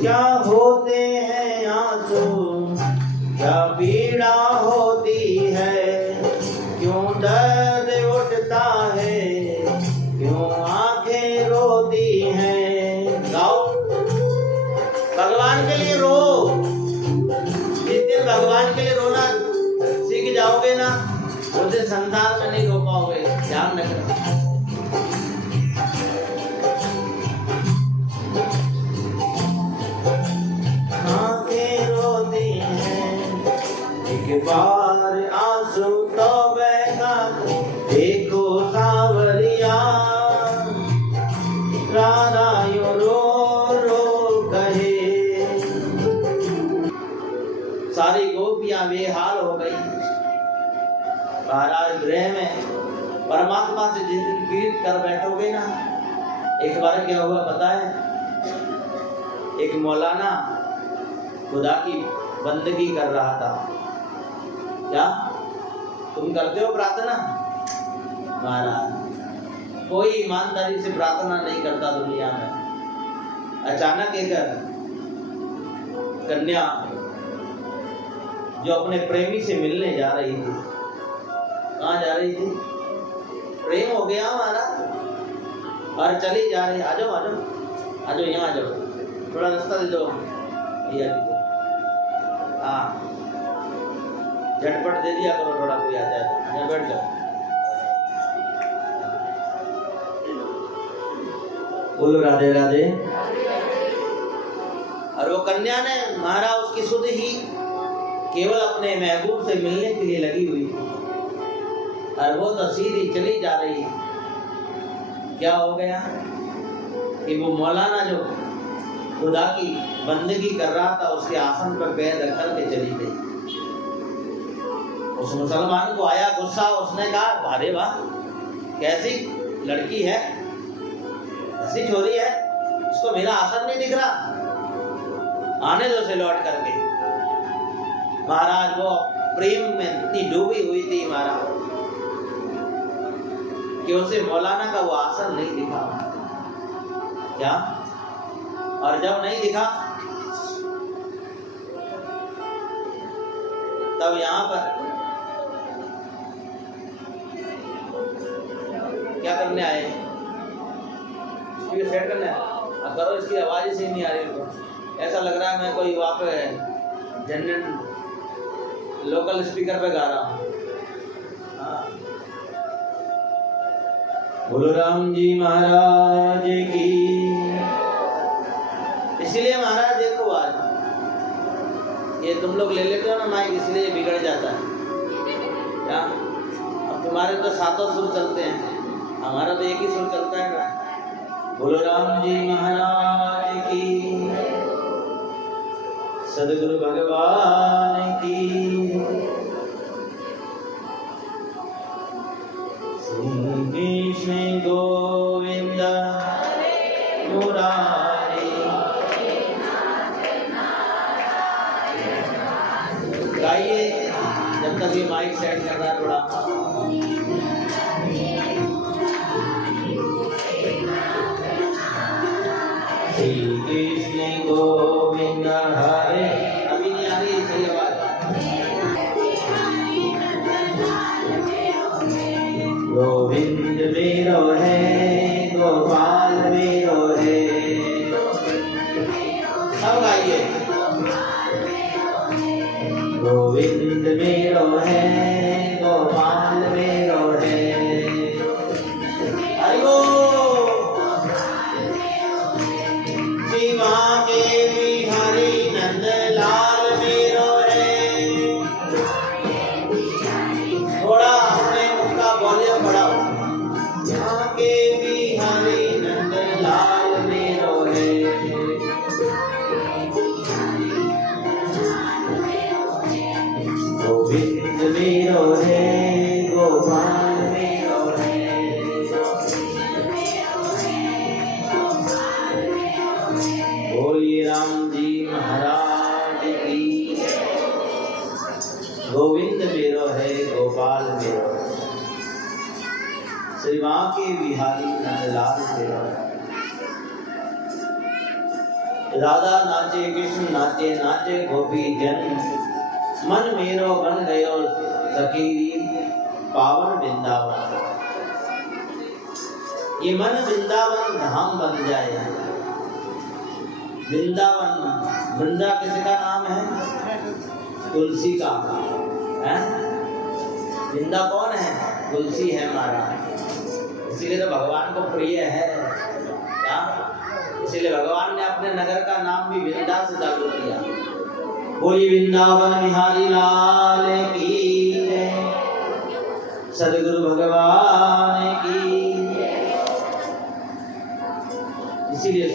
क्या होते हैं आंसू, क्या पीड़ा होती है, क्यों दर्द उठता है, क्यों आंखें रोती हैं। गाओ, भगवान के लिए रो। जिस दिन भगवान के लिए रोना सीख जाओगे ना, उस दिन संसार में नहीं रो पाओगे। ध्यान रखना। आंखें रोती हैं, एक बार आंसू तो बहका, देखो सांवरिया, राधा यूं रो रो कहे। सारी गोपियां बेहाल हो गई। महाराज गृह में परमात्मा से जिस दिन पीड़ कर बैठोगे ना, एक बार क्या हुआ पता है? एक मौलाना खुदा की बंदगी कर रहा था। क्या तुम करते हो प्रार्थना? महाराज कोई ईमानदारी से प्रार्थना नहीं करता दुनिया में। अचानक एक कन्या जो अपने प्रेमी से मिलने जा रही थी, कहाँ जा रही थी? प्रेम हो गया हमारा और चली जा रही। आ जाओ आ जाओ आ जाओ, यहाँ आ जाओ, थोड़ा रास्ता दे दो भैया जी को। हाँ झटपट दे दिया करो, थोड़ा कोई आ जाए तो। यहाँ बैठ जाओ। बोलो राधे राधे। और वो कन्या ने, महाराज उसकी सुध ही केवल अपने महबूब से मिलने के लिए लगी हुई थी, और वो तो सीधी चली जा रही। क्या हो गया कि वो मौलाना जो खुदा की बंदगी कर रहा था, उसके आसन पर पैर रख के चली गई। उस मुसलमान को आया गुस्सा। उसने कहा अरे वाह, कैसी लड़की है, ऐसी छोरी है, उसको मेरा आसन नहीं दिख रहा, आने दो उसे लौट करके। महाराज वो प्रेम में इतनी डूबी हुई थी महाराज कि उसे मौलाना का वो आसन नहीं दिखा। क्या? और जब नहीं दिखा तब यहाँ पर क्या करने आए? स्पीकर सेट करने आए। अब करो, इसकी आवाज ही सही नहीं आ रही उनको। ऐसा लग रहा है मैं कोई वहाँ पे जनरल लोकल स्पीकर पे गा रहा हूँ। हाँ। बोलो राम जी महाराज की। इसलिए महाराज देखो, आज ये तुम लोग ले लेते हो ना माइक, इसलिए बिगड़ जाता है। क्या? अब तुम्हारे तो सातों सुर चलते हैं, हमारा तो एक ही सुर चलता है ना। बोलो राम जी महाराज की, सद्गुरु भगवान की। श्री कृष्ण गोविंद मुरारी। गाइए जब तक ये माइक सेट कर रहा है थोड़ा। श्री कृष्ण गोविंद हरे। अभी नहीं आ रही सही आवाज। गोविंद मेरो है, गोपाल मेरो है। सब गाइए। गोविंद मेरो है, गोपाल मेरो है। हरि बोल। शिवा के बिहारी नंद लाल मेरो है। थोड़ा अपने मुख का वॉल्यूम बढ़ाओ। शिवा के बिहारी नंद लाल मेरो है। गोविंद मेरो है, गोपाल मेरो है। बोलिए राम जी महाराज की। गोविंद मेरो है, गोपाल मेरो है। श्री माँ के बिहारी नंदलाल मेरो है। राधा नाचे कृष्ण नाचे नाचे गोपी जन, मन मेरो बन गयो सखी पावन वृंदावन। ये मन वृंदावन धाम बन जाए। वृंदावन, वृंदा किसका नाम है? तुलसी का है। वृंदा कौन है? तुलसी है हमारा। इसीलिए तो भगवान को प्रिय है क्या? इसीलिए भगवान ने अपने नगर का नाम भी वृंदा से चालू किया। बोली वृंदावन बिहारी लाल की जय, सदगुरु भगवान की। इसीलिए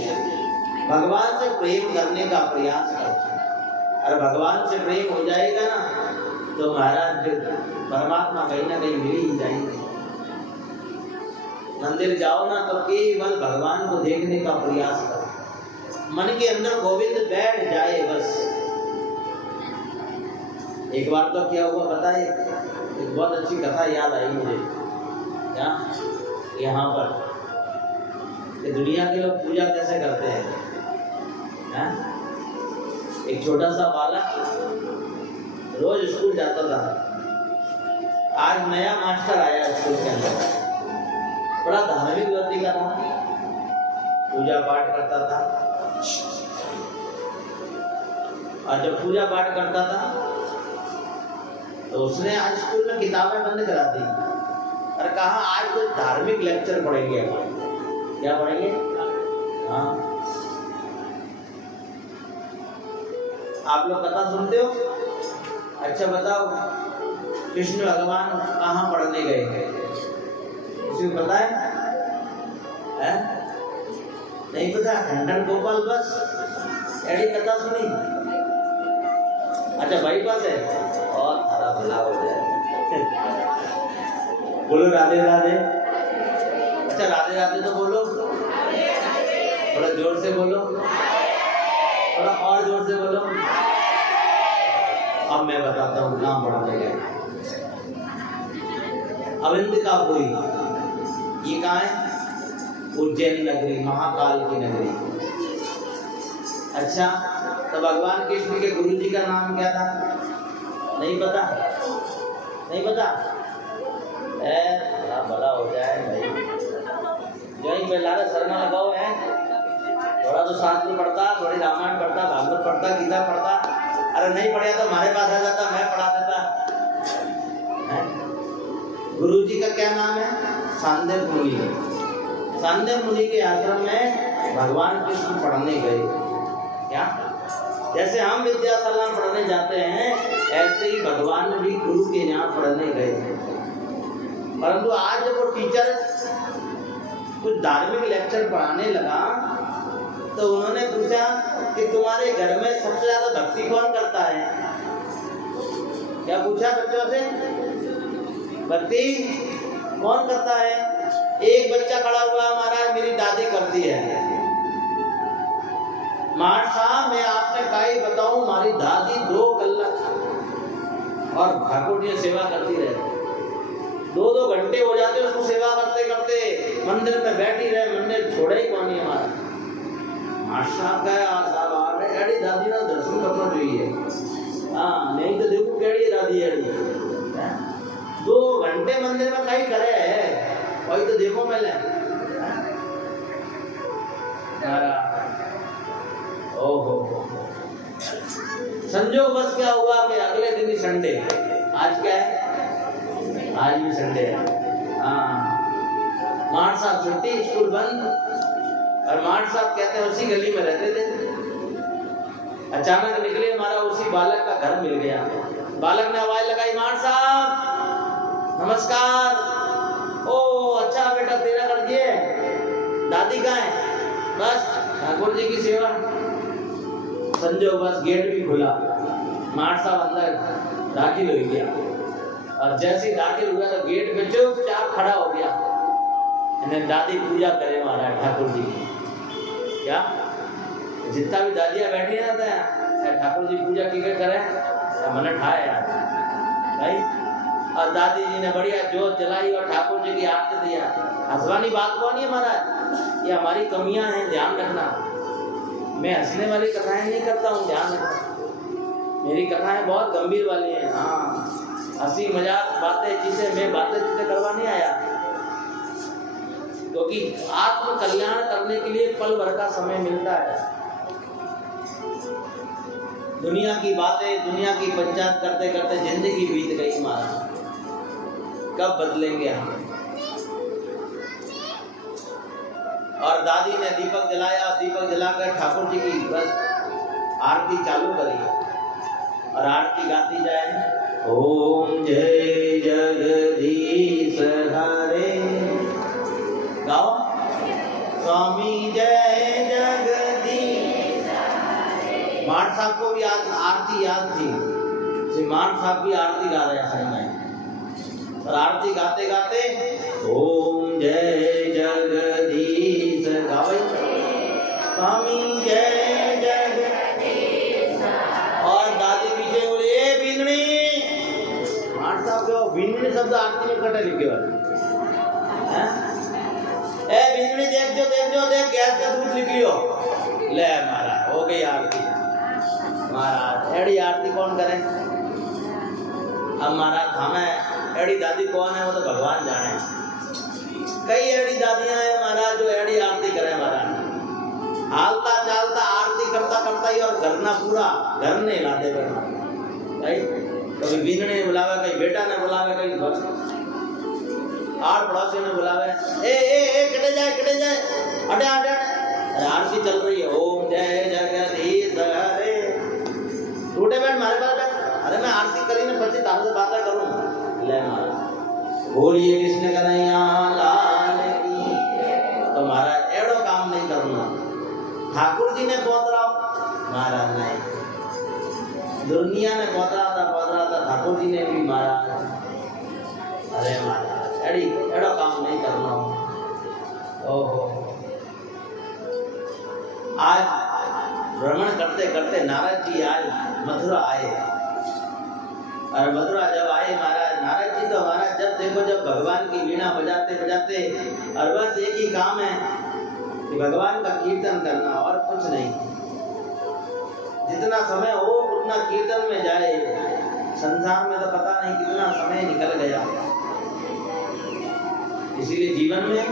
भगवान से प्रेम करने का प्रयास करते हैं। और भगवान से प्रेम हो जाएगा ना तो महाराज परमात्मा कहीं ना कहीं मिल ही जाएंगे। मंदिर जाओ ना तो केवल भगवान को देखने का प्रयास करो, मन के अंदर गोविंद बैठ जाए बस। एक बार तो क्या हुआ पता है? एक बहुत अच्छी कथा याद आई मुझे। क्या यहाँ पर कि दुनिया के लोग पूजा कैसे करते हैं? एक छोटा सा बालक रोज स्कूल जाता था। आज नया मास्टर आया स्कूल के अंदर, बड़ा धार्मिक व्यक्ति का था, पूजा पाठ करता था। और जब पूजा पाठ करता था तो उसने आज स्कूल में किताबें बंद करा दी और कहा आज कुछ धार्मिक लेक्चर पढ़ेंगे। क्या पढ़ेंगे? हाँ, आप लोग कथा सुनते हो? अच्छा बताओ, कृष्ण भगवान कहाँ पढ़ने गए? किसी को पता है? नहीं पता? खंडन गोपाल बस ऐसी कथा सुनी। अच्छा भाई पास है और थारा भला हो जाए। बोलो राधे राधे। अच्छा राधे राधे तो बोलो, थोड़ा जोर से बोलो, थोड़ा और जोर से बोलो। अब मैं बताता हूँ कहाँ पढ़ने गए। अवंतिकापुरी, ये कहाँ है? उज्जैन नगरी, महाकाल की नगरी। अच्छा तो भगवान कृष्ण के गुरु जी का नाम क्या था? नहीं पता? नहीं पता? भला हो जाए भाई, जो ही लारे शरणा लगाओ है। थोड़ा तो शास्त्र पढ़ता, थोड़ी रामायण पढ़ता, भागवत पढ़ता, गीता पढ़ता। अरे नहीं पढ़ा तो हमारे पास आ जाता, मैं पढ़ा देता। गुरु जी का क्या नाम है? सांदेव मुनि। सांदेव मुनि के आश्रम में भगवान कृष्ण पढ़ने गए। क्या? जैसे हम विद्याशाला में पढ़ने जाते हैं ऐसे ही भगवान भी गुरु के यहाँ पढ़ने गए। परंतु आज जब वो टीचर कुछ धार्मिक लेक्चर पढ़ाने लगा तो उन्होंने पूछा कि तुम्हारे घर में सबसे ज्यादा भक्ति कौन करता है? क्या पूछा बच्चों से? भक्ति कौन करता है? एक बच्चा खड़ा हुआ, महाराज मेरी दादी करती है। महाराज साहब मैं आपने काई बताऊं, हमारी दादी 2 कलाक और ठाकुर जी सेवा करती रहती, 2-2 घंटे हो जाते उसको सेवा करते करते। मंदिर में बैठी रहे, मंदिर छोड़े ही कौन नहीं हमारा। साहब आ रहे एडी दादी ना दर्शन करना चाहिए। हाँ नहीं तो देखो केड़ी दादी है 2 घंटे मंदिर में कहीं करे है, वही तो देखो पहले। ओहो संजोग बस क्या हुआ कि अगले दिन ही संडे। आज क्या है? आज भी संडे है। हाँ मार साहब छुट्टी, स्कूल बंद। और मार साहब कहते हैं उसी गली में रहते थे। अचानक निकले, हमारा उसी बालक का घर मिल गया। बालक ने आवाज लगाई, मार साहब नमस्कार। ओ अच्छा बेटा तेरा कर दिए, दादी कहाँ है? बस ठाकुर जी की सेवा। संजोग बस गेट भी खुला, मार साहब अंदर दाखिल हो गया। और जैसे ही दाखिल हुआ तो गेट में चुपचाप खड़ा हो गया। दादी पूजा करे महाराज ठाकुर जी की। क्या जितना भी दादियाँ बैठी रहते हैं ठाकुर जी पूजा की करे मन ठाए यार भाई। और दादी जी ने बढ़िया जोत जलाई और ठाकुर जी की आरती दिया। हंसवानी बात कौन है महाराज, ये हमारी कमियां हैं, ध्यान रखना। मैं हंसने वाली कथाएं नहीं करता हूँ, ध्यान रखना। मेरी कथाएं बहुत गंभीर वाली हैं। हाँ, हंसी मजाक बातें चीजें, मैं बातें चीजें करवा नहीं आया, क्योंकि आत्म कल्याण करने के लिए पल भर का समय मिलता है। दुनिया की बातें, दुनिया की पंचायत करते करते जिंदगी बीत गई हमारा, कब बदलेंगे हम। और दादी ने दीपक जलाया, दीपक जलाकर ठाकुर जी की बस आरती चालू करी और आरती गाती जाए, ओम जय जगदीश हरे। गाओ, स्वामी जय जगदीश। मान साहब को भी आरती याद थी, मान साहब भी आरती गा रहे हैं और आरती गाते गाते ओम जय जगदीश गाओ, स्वामी जय जगदीश। और दादी पीछे बोले, ए बिंगड़ी। मान साहब को बिंगड़ी शब्द आरती में कटे लिखे वाले, ए बिंगड़ी देख जो देख गैस का दूध लिख लियो। ले महाराज, हो गई आरती। महाराज एड़ी आरती कौन करे? अब महाराज हमें एड़ी दादी कौन है वो तो भगवान जाने। कई एड़ी दादियां हैं महाराज जो एड़ी आरती करे महाराज, हालता चालता आरती करता करता ही और घर ना पूरा घर नहीं लाते भाई। कभी बीनने ने बुलावे, कहीं बेटा ने बुलावे, कहीं आठ पड़ोसी ने बुलावे, ए कटे जाए हटे हटे। अरे आरती चल रही है, ओम जय जगदीश हरे। टूटे बैठ मारे पास बैठ। अरे मैं आरती करी ने पची तार से बातें करूं। ले महाराज, बोलिए कृष्ण कन्हैया लाल की। तो महाराज एड़ो काम नहीं करना। ठाकुर जी ने पोतरा महाराज नहीं, दुनिया ने पोतरा था, ठाकुर जी ने भी महाराज। अरे महाराज एड़ो काम नहीं करना। ओहो, आज भ्रमण करते करते नारद जी आज मथुरा आए। और मथुरा जब आए महाराज, नारद जी तो महाराज जब देखो जब भगवान की वीणा बजाते बजाते, और बस एक ही काम है कि भगवान का कीर्तन करना और कुछ नहीं। जितना समय हो उतना कीर्तन में जाए। संसार में तो पता नहीं कितना समय निकल गया। इसीलिए जीवन में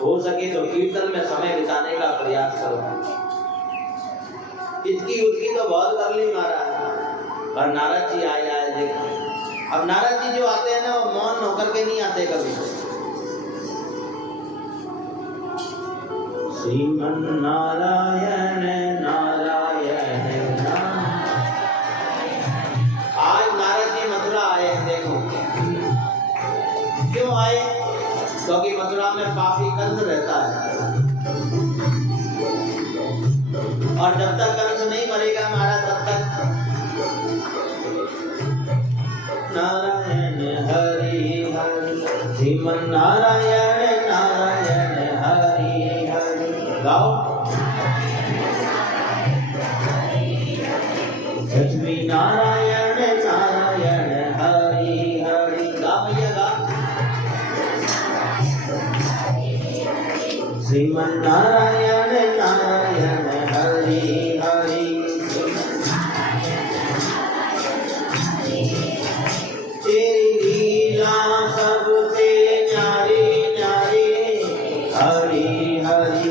हो सके तो कीर्तन में समय बिताने का प्रयास करो। इतकी उतकी तो बहुत कर ली महाराज। और नारद जी आए देखो। अब नारद जी जो आते हैं ना वो मौन होकर के नहीं आते कभी। श्रीमन नारायण नारायण आज नारद जी मथुरा आए देखो। क्यों आए? क्योंकि मथुरा में पापी कंस रहता है, और जब तक कंस नहीं मरेगा महाराज तब तक नारायण हरि हरि, श्रीमन नारायण नारायण हरि हरि। गाओ, लक्ष्मी नारायण नारायण हरि हरि। गाओ भैया गाओ, श्रीमन नारायण नारायण हरि हरि। तेरी लीला सबसे न्यारी न्यारी हरि हरि,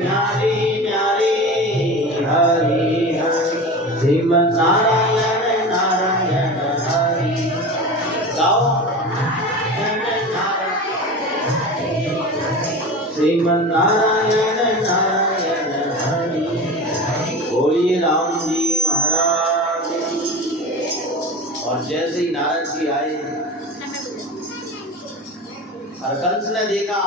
न्यारी न्यारी हरि हरि, श्रीमन नारायण नारायण हरि। गाओ, श्रीमन नारायण नारायण हरि। बोलिए राम जी महाराज। और जैसे ही नारद जी आए और कंस ने देखा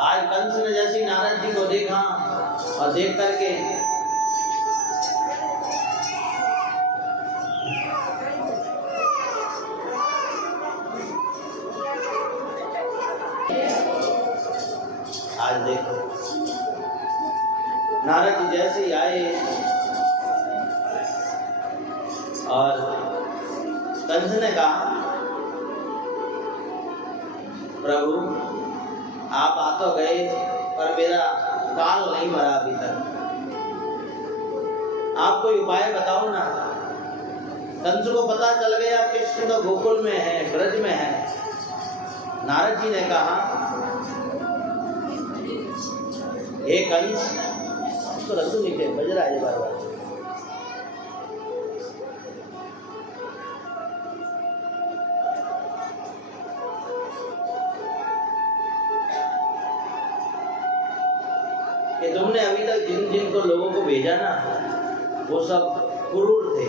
आज कंस ने जैसे ही नारद जी को देखा और देख करके आज देखो नारद जी जैसे ही आए और कंस ने कहा, प्रभु आप आ तो गए पर मेरा काल नहीं मरा अभी तक, आप कोई उपाय बताओ ना। कंस को पता चल गया कृष्ण तो गोकुल में है, ब्रज में है। नारद जी ने कहा, हे कंस, तो रसू नीचे बज रहा है बार बार। कि तुमने अभी तक जिन जिन को लोगों को भेजा ना, वो सब क्रूर थे।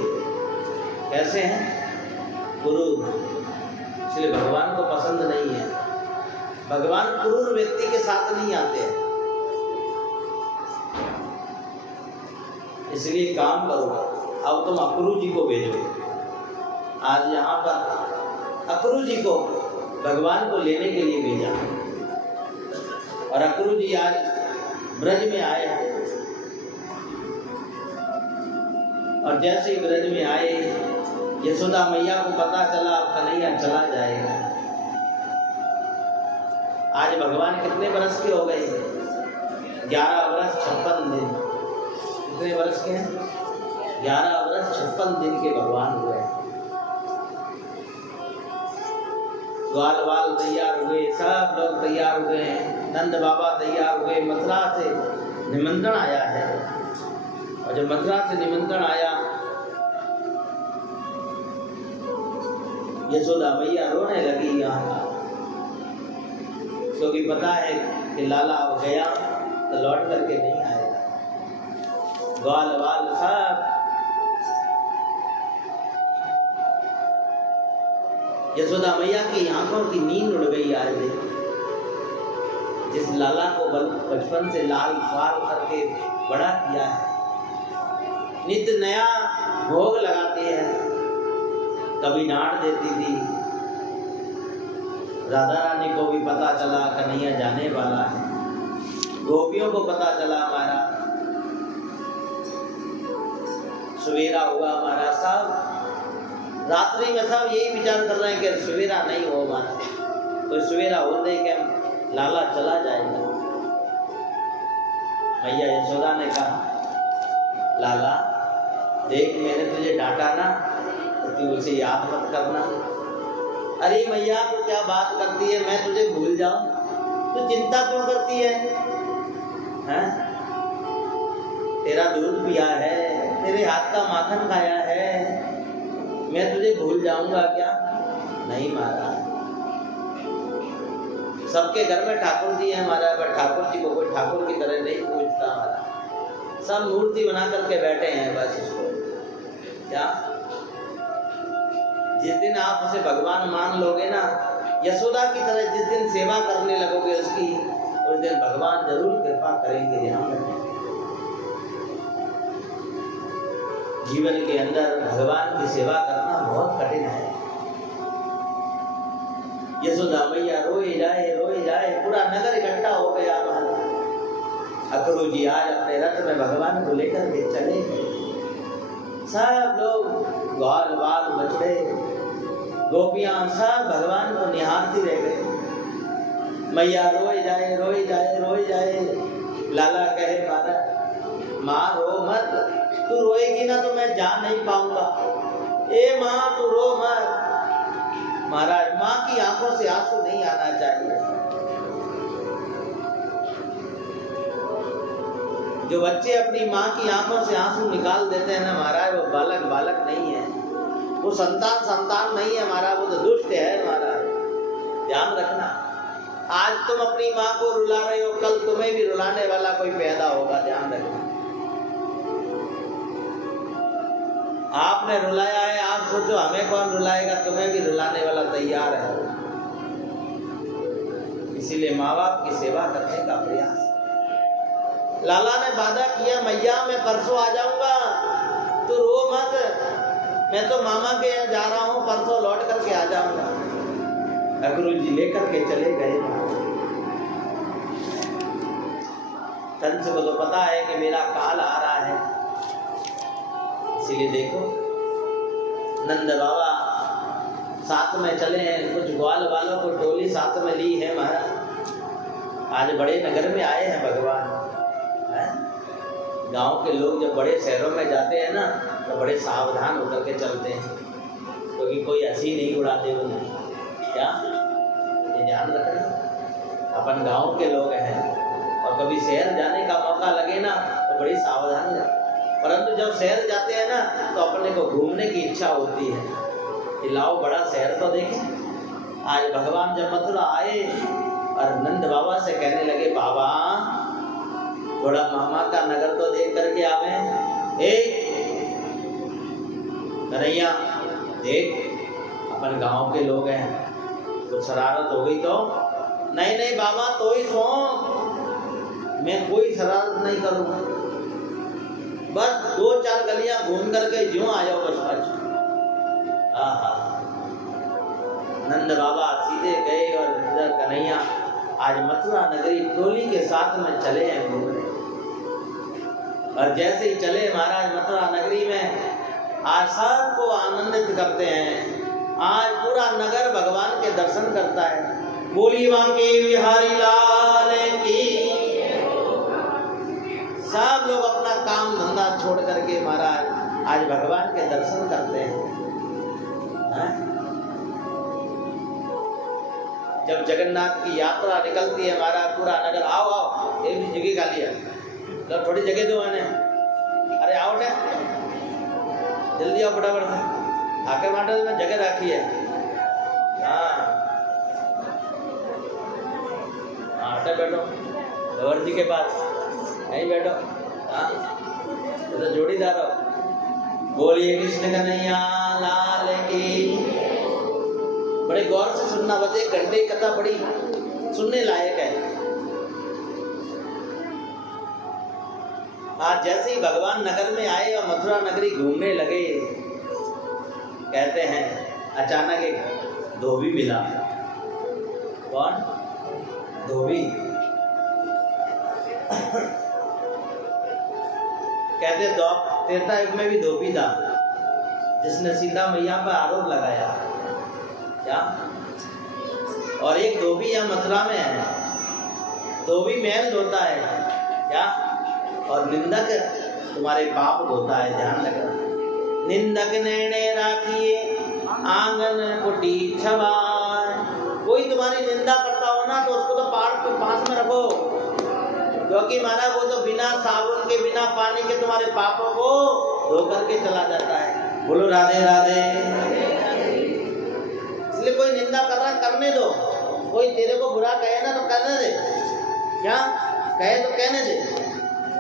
कैसे हैं? क्रूर, इसलिए भगवान को पसंद नहीं है। भगवान क्रूर व्यक्ति के साथ नहीं आते हैं। इसलिए काम करो, अब तुम अक्रू जी को भेजो। आज यहाँ पर अक्रू जी को भगवान को लेने के लिए भेजा और अक्रू जी आज ब्रज में आए और जैसे ही ब्रज में आए, यशोदा मैया को पता चला अब कन्हैया चला जाएगा। आज भगवान कितने वर्ष के हो गए? 11 वर्ष 56 दिन। कितने वर्ष के हैं? 11 वर्ष 56 दिन के भगवान हुए। ग्वाल वाल तैयार हुए, सब लोग तैयार हुए हैं, नंद बाबा तैयार हुए। मथुरा से निमंत्रण आया है और जब मथुरा से निमंत्रण आया, यशोदा मैया रोने लगी यहाँ, क्योंकि पता है कि लाला अब गया तो लौट करके नहीं आएगा। ग्वाल वाल सब यशोदा मैया की आंखों की नींद उड़ गई। आज जिस लाला को बचपन से लाल फाल करके बड़ा किया है, नित्य नया भोग लगाती है, कभी डांट देती थी। राधा रानी को भी पता चला कन्हैया जाने वाला है, गोपियों को पता चला हमारा सवेरा हुआ, हमारा सब रात्रि में सब यही विचार कर रहे हैं कि सवेरा नहीं हो हमारा, तो सवेरा होते कि लाला चला जाएगा। मैया यशोदा ने कहा, लाला देख मैंने तुझे डांटा ना, तो तू उसे याद मत करना। अरे मैया तू क्या बात करती है, मैं तुझे भूल जाऊं, तू चिंता क्यों करती है? हैं? तेरा दूध पिया है, तेरे हाथ का माखन खाया है, मैं तुझे भूल जाऊंगा क्या? नहीं महाराज, सबके घर में ठाकुर जी है महाराज, पर ठाकुर जी को कोई ठाकुर की तरह नहीं पूछता महाराज। सब मूर्ति बना करके बैठे हैं बस इसको। क्या जिस दिन आप उसे भगवान मान लोगे ना, यशोदा की तरह जिस दिन सेवा करने लगोगे उसकी, उस दिन भगवान जरूर कृपा करेंगे। ध्यान रखें, जीवन के अंदर भगवान की सेवा करना बहुत कठिन है। यशोदा मैया रोई जाए, पूरा नगर इकट्ठा हो गया। अक्रू जी आज अपने रथ में भगवान को लेकर के चले गए। सब लोग ग्वाल वाल बछड़े गोपियां सब भगवान को निहारती रह गए। मैया रोई जाए। लाला कहे, माँ रो मत, तू रोएगी ना तो मैं जा नहीं पाऊंगा। ए माँ तू रो मत। महाराज माँ की आंखों से आंसू नहीं आना चाहिए। जो बच्चे अपनी माँ की आंखों से आंसू निकाल देते हैं ना महाराज, वो बालक नहीं है, वो संतान नहीं है महाराज, वो तो दुष्ट है महाराज। ध्यान रखना, आज तुम अपनी माँ को रुला रहे हो, कल तुम्हें भी रुलाने वाला कोई पैदा होगा। ध्यान रखना, आपने रुलाया है, आप सोचो हमें कौन रुलाएगा, तुम्हें भी रुलाने वाला तैयार है। इसीलिए माँ बाप की सेवा करने का प्रयास। लाला ने वादा किया, मैया मैं परसों आ जाऊंगा, तो रो मत, मैं तो मामा के यहाँ जा रहा हूँ, परसों लौट करके आ जाऊंगा। अक्रू जी लेकर के चले गए। कंस को तो पता है कि मेरा काल आ रहा है, इसीलिए देखो नंद बाबा साथ में चले हैं, कुछ ग्वाल वालों को टोली साथ में ली है महाराज। आज बड़े नगर में आए हैं भगवान। गांव के लोग जब बड़े शहरों में जाते हैं ना तो बड़े सावधान होकर के चलते हैं, क्योंकि कोई हंसी नहीं उड़ाते उन्हें। क्या ये ध्यान रखना, अपन गांव के लोग हैं और कभी शहर जाने का मौका लगे ना तो बड़ी सावधानी रखें। परंतु जब शहर जाते हैं ना तो अपने को घूमने की इच्छा होती है कि लाओ बड़ा शहर तो देखें। आज भगवान जब मथुरा आए और नंद बाबा से कहने लगे, बाबा थोड़ा मामा का नगर तो देख करके आवे। कन्हैया देख, अपन गांव के लोग हैं, कुछ शरारत हो गई तो? नहीं नहीं बाबा, तो ही सो, मैं कोई शरारत नहीं करूँगा, बस 2-4 गलियां घूम करके ज्यों आ जाओ बस आज। नंद बाबा सीधे गए और इधर कन्हैया आज मथुरा नगरी टोली के साथ में चले हैं घूमने। और जैसे ही चले महाराज मथुरा नगरी में, आज सबको आनंदित करते हैं। आज पूरा नगर भगवान के दर्शन करता है। बोली बांके बिहारी लाल की। सब लोग अपना काम धंधा छोड़ करके महाराज आज भगवान के दर्शन करते हैं। जब जगन्नाथ की यात्रा निकलती है महाराज, पूरा नगर आओ आओ, एक भी जगह खाली है तो थोड़ी जगह दो मैंने। अरे आओ ने जल्दी आओ फटाफट से, आके माटे में जगह रखी है। हाँ बैठो गवर जी के पास, नहीं बैठो। हाँ तो जोड़ीदार हो। बोलिए कृष्ण कन्हैया लाल की। बड़े गौर से सुनना, बस 1 घंटे की कथा बड़ी सुनने लायक है। आज जैसे ही भगवान नगर में आए और मथुरा नगरी घूमने लगे, कहते हैं अचानक एक धोबी मिला। कौन? धोबी। कहते त्रेता युग में भी धोबी था जिसने सीता मैया पर आरोप लगाया। क्या? और एक धोबी यहाँ मथुरा में है। धोबी महल धोता है क्या? और निंदक तुम्हारे पाप धोता है, ध्यान रखना। निंदक निर्णय राखिए आंगन कुटी छवाए। कोई तुम्हारी निंदा करता हो ना तो उसको तो पहाड़ के पास में रखो, क्योंकि महाराज वो तो बिना साबुन के बिना पानी के तुम्हारे पापों को धो करके चला जाता है। बोलो राधे राधे। इसलिए कोई निंदा कर रहा करने दो, कोई तेरे को बुरा कहे ना तो कहने दे, क्या कहे तो कहने दे,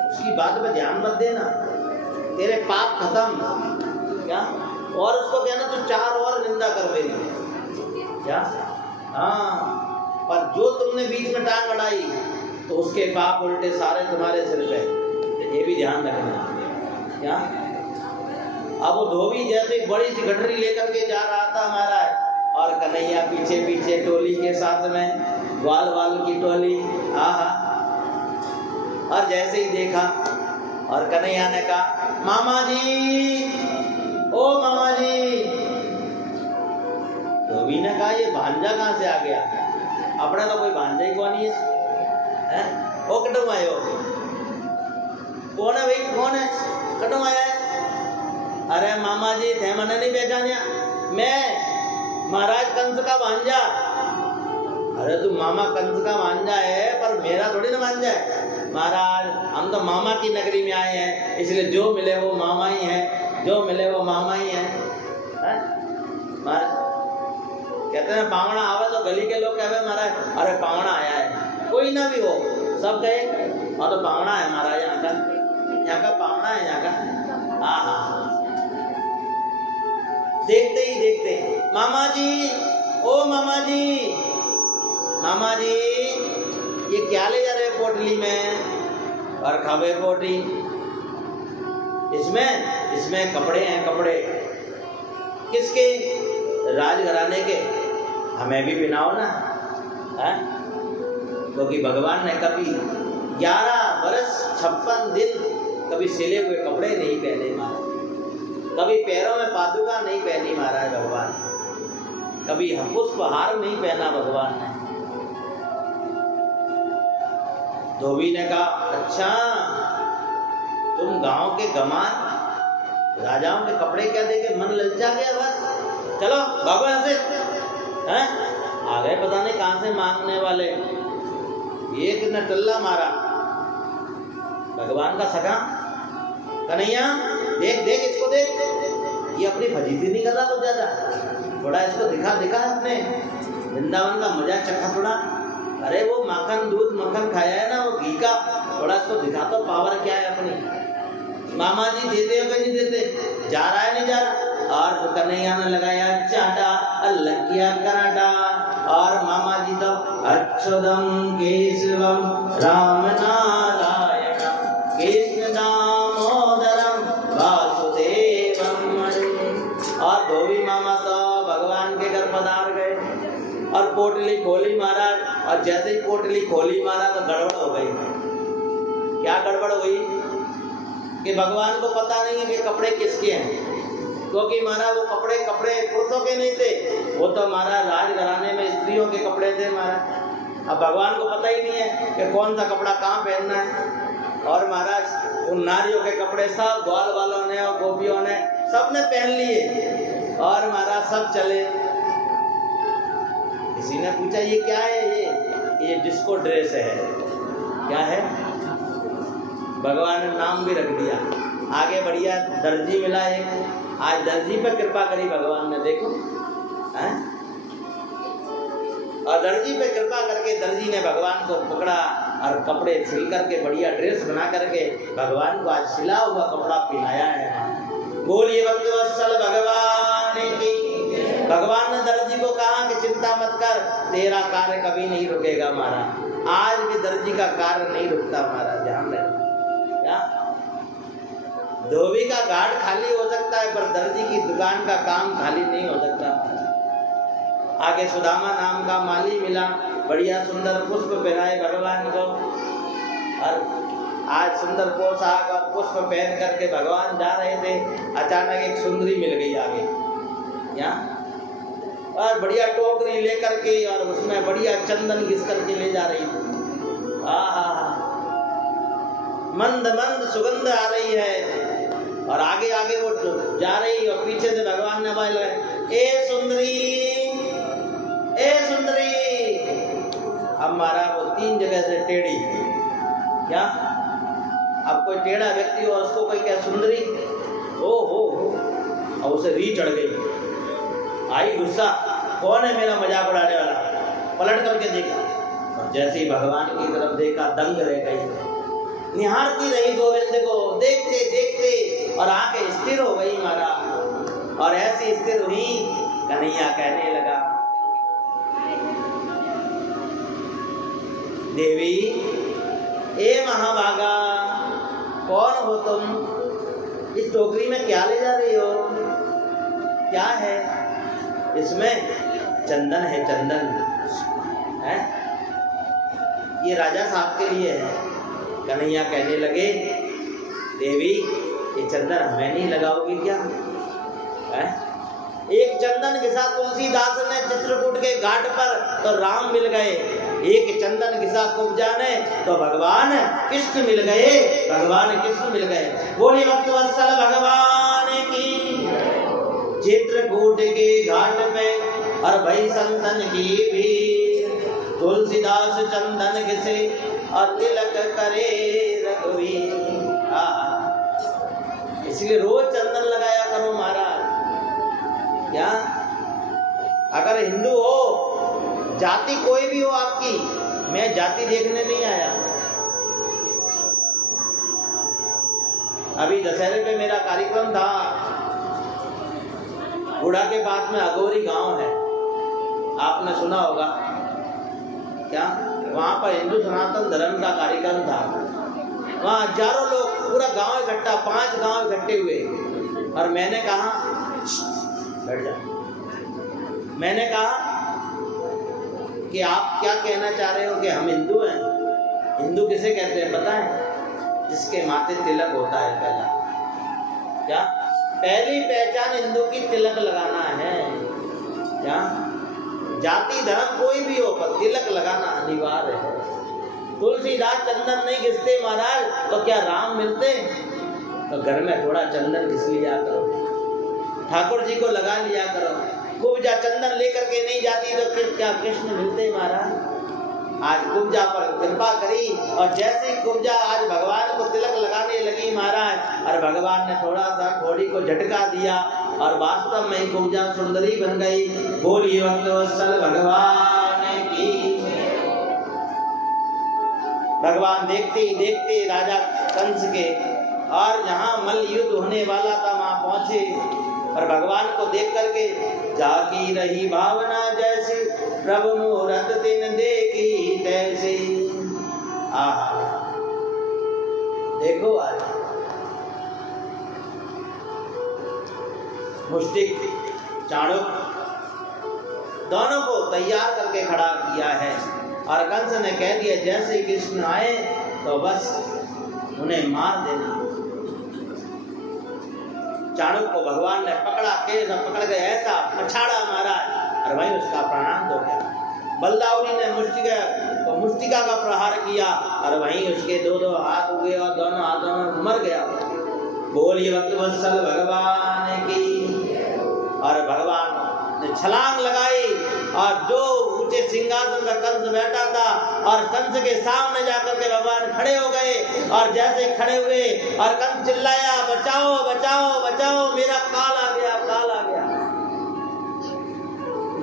उसकी बात पे ध्यान मत देना, तेरे पाप खत्म। क्या? और उसको कहना तू 4 और निंदा कर मेरी। क्या? हाँ, पर जो तुमने बीच में टांग अड़ाई तो उसके पाप उल्टे सारे तुम्हारे सिर पे, ये भी ध्यान रखना। क्या? अब वो धोबी जैसे बड़ी सी गठरी लेकर के जा रहा था महाराज, और कन्हैया पीछे पीछे टोली के साथ में, ग्वाल वाल की टोली। हाँ। और जैसे ही देखा और कन्हैया ने कहा, मामा जी, ओ मामा जी। धोबी ने कहा, ये भांजा कहाँ से आ गया? अपना तो कोई भांजा ही कौन है? ओ कटो आयो? कौन है भाई, कौन है? कटो आया है? अरे मामा जी थे मैंने नहीं पहचानिया, मैं महाराज कंस का भांजा। अरे तू मामा कंस का भांजा है, पर मेरा थोड़ी ना भांजा है महाराज। हम तो मामा की नगरी में आए हैं, इसलिए जो मिले वो मामा ही है, जो मिले वो मामा ही है। कहते हैं पावना आवे तो गली के लोग कहे महाराज अरे पावना आया है, कोई ना भी हो सब कहे हाँ तो पावना है महाराज, यहाँ का पावना है यहाँ का। हाँ। देखते ही देखते, मामा जी, ओ मामा जी, मामा जी ये क्या ले जा रहे पोटली में? और खावे पोटी, इसमें कपड़े हैं, कपड़े किसके? राजघराने के। हमें भी पहनाओ ना, है? क्योंकि भगवान ने कभी 11 वर्ष 56 दिन कभी सिले हुए कपड़े नहीं पहने। कभी पैरों में पादुका नहीं पहनी महाराज भगवान, कभी पुष्पहार नहीं पहना भगवान ने। धोबी ने कहा, अच्छा तुम गांव के गमार, राजाओं के कपड़े क्या देके मन ललचा गया, बस चलो भागो यहाँ से। हैं आ गए पता नहीं कहां से मांगने वाले, एक ने टल्ला मारा। भगवान का सगा, कन्हैया देख देख इसको देख, ये अपनी फजीती नहीं कर रहा बहुत ज्यादा, थोड़ा इसको दिखा दिखा अपने वृंदावन का मजा चखा थोड़ा। अरे वो माखन दूध मक्खन खाया है ना, वो घी का, थोड़ा इसको दिखा तो पावर क्या है अपनी। मामा जी देते हो कि नहीं देते, जा रहा है नहीं जा रहा। और कन्हैया ने लगाया चाटा, अल्लाह किया कराटा, और मामा जी तो अच्युतम केशवम राम नारायणम कृष्ण दामोदरम वासुदेवम। और धोबी मामा तो भगवान के घर पधार गए और पोटली खोली महाराज, और जैसे ही पोटली खोली महाराज तो गड़बड़ हो गई। क्या गड़बड़ हुई कि भगवान को पता नहीं है कि कपड़े किसके हैं, क्योंकि महाराज वो कपड़े पुरुषों के नहीं थे, वो तो महाराज राजघराने में स्त्रियों के कपड़े थे महाराज। अब भगवान को पता ही नहीं है कि कौन सा कपड़ा कहाँ पहनना है। और महाराज उन नारियों के कपड़े सब ग्वाल वालों ने और गोपियों ने सबने पहन लिए, और महाराज सब चले। किसी ने पूछा ये क्या है, ये डिस्को ड्रेस है। क्या है? भगवान ने नाम भी रख दिया। आगे बढ़िया दर्जी मिला एक, आज दर्जी पे कृपा करी भगवान ने, देखो हैं। और दर्जी पे कृपा करके दर्जी ने भगवान को पकड़ा और कपड़े सिल करके बढ़िया ड्रेस बना करके भगवान को आज सिला हुआ कपड़ा पहनाया है। बोलिए भक्तवत्सल भगवान की। भगवान ने दर्जी को कहा कि चिंता मत कर, तेरा कार्य कभी नहीं रुकेगा महाराज। आज भी दर्जी का कार्य नहीं रुकता महाराज, ध्यान रखना। धोबी का घाट खाली हो सकता है पर दर्जी की दुकान का काम खाली नहीं हो सकता। आगे सुदामा नाम का माली मिला, बढ़िया सुंदर पुष्प पहनाए भगवान को, और आज सुंदर पोशाक और पुष्प पहन करके भगवान जा रहे थे। अचानक एक सुंदरी मिल गई आगे, क्या, और बढ़िया टोकरी लेकर के और उसमें बढ़िया चंदन घिस करके ले जा रही थी। आहा, मंद मंद सुगंध आ रही है, और आगे आगे वो जा रही, और पीछे से भगवान ने आवाज लगाई, ए सुंदरी, ए सुंदरी। अब मारा वो 3 जगह से टेढ़ी, क्या, अब कोई टेढ़ा व्यक्ति हो उसको कोई क्या सुंदरी, ओ हो, और उसे री चढ़ गई, आई गुस्सा, कौन है मेरा मजाक उड़ाने वाला, पलट करके देखा, और जैसे ही भगवान की तरफ देखा दंग रह गई, निहारती रही गोविंद को, देखते देखते, और आंखें स्थिर हो गई महाराज। और ऐसी स्थिर हुई, कन्हैया कहने लगा, देवी, ए महाभागा, कौन हो तुम, इस टोकरी में क्या ले जा रही हो, क्या है इसमें? चंदन है, चंदन है, ये राजा साहब के लिए है। कन्हैया कहने लगे, देवी ये चंदन हमें नहीं लगाओगी क्या? है? एक चंदन घिसा तुलसीदास ने चित्रकूट के घाट पर तो राम मिल गए, एक चंदन घिसा कुब्जा ने तो भगवान कृष्ण मिल गए, भगवान कृष्ण मिल गए। बोलिए भक्तवत्सल भगवान की। चित्रकूट के घाट पे और भई संतन की भीड़, तुलसीदास चंदन घिसे और तिलक करे रघुवीर। इसलिए रोज चंदन लगाया करो महाराज। क्या, अगर हिंदू हो, जाति कोई भी हो आपकी, मैं जाति देखने नहीं आया। अभी दशहरे पे मेरा कार्यक्रम था, गुड़ा के पास में अगोरी गांव है, आपने सुना होगा क्या? वहां पर हिंदू सनातन धर्म का कार्यक्रम था। वहां हजारों लोग, पूरा गांव इकट्ठा, 5 गांव इकट्ठे हुए, और मैंने कहा बैठ जा, मैंने कहा कि आप क्या कहना चाह रहे हो कि हम हिंदू हैं? हिंदू किसे कहते हैं बताएं? जिसके माथे तिलक होता है पहला। क्या? पहली पहचान हिंदू की तिलक लगाना है। क्या जाति धर्म कोई भी हो पर तिलक लगाना अनिवार्य है। तुलसीदास चंदन नहीं घिसते महाराज तो क्या राम मिलते? तो घर में थोड़ा चंदन घिस लिया करो, ठाकुर जी को लगा लिया करो। कुब्जा चंदन लेकर के नहीं जाती तो क्या कृष्ण मिलते महाराज? आज कुब्जा पर कृपा करी और जैसे कुब्जा आज भगवान को तिलक लगाने लगी महाराज, और भगवान ने थोड़ा सा घोड़ी को झटका दिया और वास्तव में कुब्जा सुंदरी बन गई। बोलिए भक्तवत्सल भगवान की। भगवान देखते ही देखते राजा कंस के और जहाँ मल्ल युद्ध होने वाला था वहां पहुंचे और भगवान को देख करके जागी रही भावना जैसे प्रभु मूरत दिन देखी तैसे। आहा देखो आज मुष्टिक चाणक्य दोनों को तैयार करके खड़ा किया है और कंस ने कह दिया जैसे कृष्ण आए तो बस उन्हें मार देना। चाणक्य को भगवान ने पकड़ा, केस पकड़ गए, ऐसा पछाड़ा महाराज और वहीं उसका प्राणांत हो गया। बलदाऊरी ने मुष्टिका का प्रहार किया और वहीं उसके दो हाथ हुए और दोनों हाथों में मर गया। बोलिए भक्तवत्सल भगवान की। और भगवान ने छलांग लगाई और जो ऊंचे सिंहासन पर कंस बैठा था और कंस के सामने जाकर के भगवान खड़े हो गए और जैसे खड़े हुए और कंस चिल्लाया बचाओ बचाओ बचाओ, मेरा काल आ गया, काल आ गया।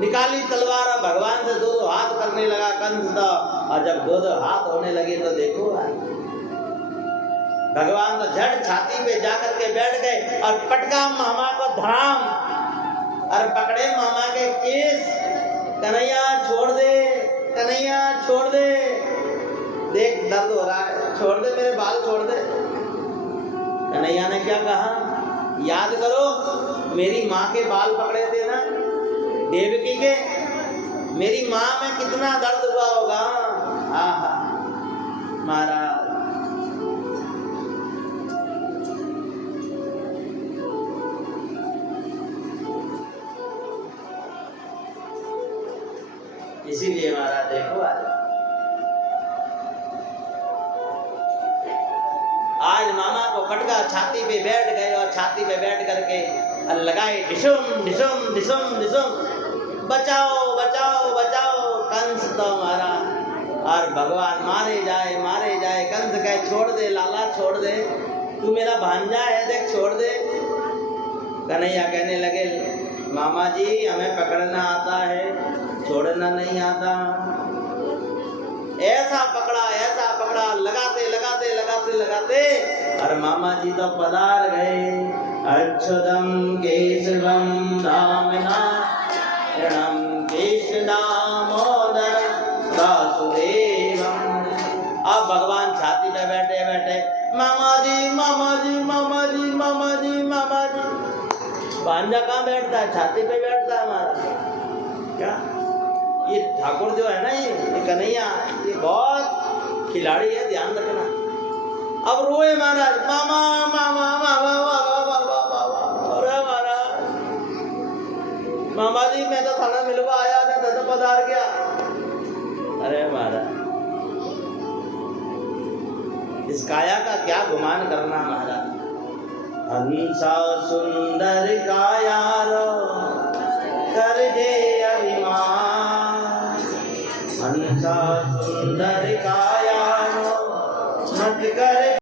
निकाली तलवार और भगवान से दो हाथ करने लगा कंस था और जब दो हाथ होने लगे तो देखो भगवान तो झट छाती पे जाकर के बैठ गए और पटका मामा को धड़ाम और पकड़े मामा के केस। कन्हैया छोड़ दे, कन्हैया छोड़ दे, देख दर्द हो रहा है, छोड़ दे मेरे बाल छोड़ दे। कन्हैया ने क्या कहा? याद करो मेरी माँ के बाल पकड़े थे ना देवकी के, मेरी माँ में कितना दर्द हुआ होगा। आहा महाराज इसीलिए महाराज देखो आज मामा को पटका, छाती पे बैठ गए और छाती पे बैठ करके लगाए डिशुम डिशुम डिशुम डिशुम, बचाओ बचाओ बचाओ कंस तो हमारा। और भगवान मारे जाए कंस कहे छोड़ दे लाला छोड़ दे, तू मेरा भांजा है देख छोड़ दे। कन्हैया कहने लगे मामा जी हमें पकड़ना आता है, छोड़ना नहीं आता। ऐसा पकड़ा लगाते लगाते लगाते लगाते और मामा जी तो पधार गए। अच्युतम केशवम रामनारायणम कृष्ण दामोदरम वासुदेवम। अब भगवान छाती पे बैठे बैठे मामा जी मामा जी मामा जी मामा जी मामा जी। भांजा कहाँ बैठता है? छाती पे बैठता है हमारा। क्या ये ठाकुर जो है ना ये कन्हैया ये बहुत खिलाड़ी है, ध्यान रखना। अब रोए महाराज मामा मामा मामा अरे महाराज मामा जी मैं तो थाना मिलवा आया था तो पधार गया। अरे महाराज इस काया का क्या गुमान करना महाराज। हंसा सुंदर काया रो कर दे अभिमान, हंसा सुंदर काया रो मत कर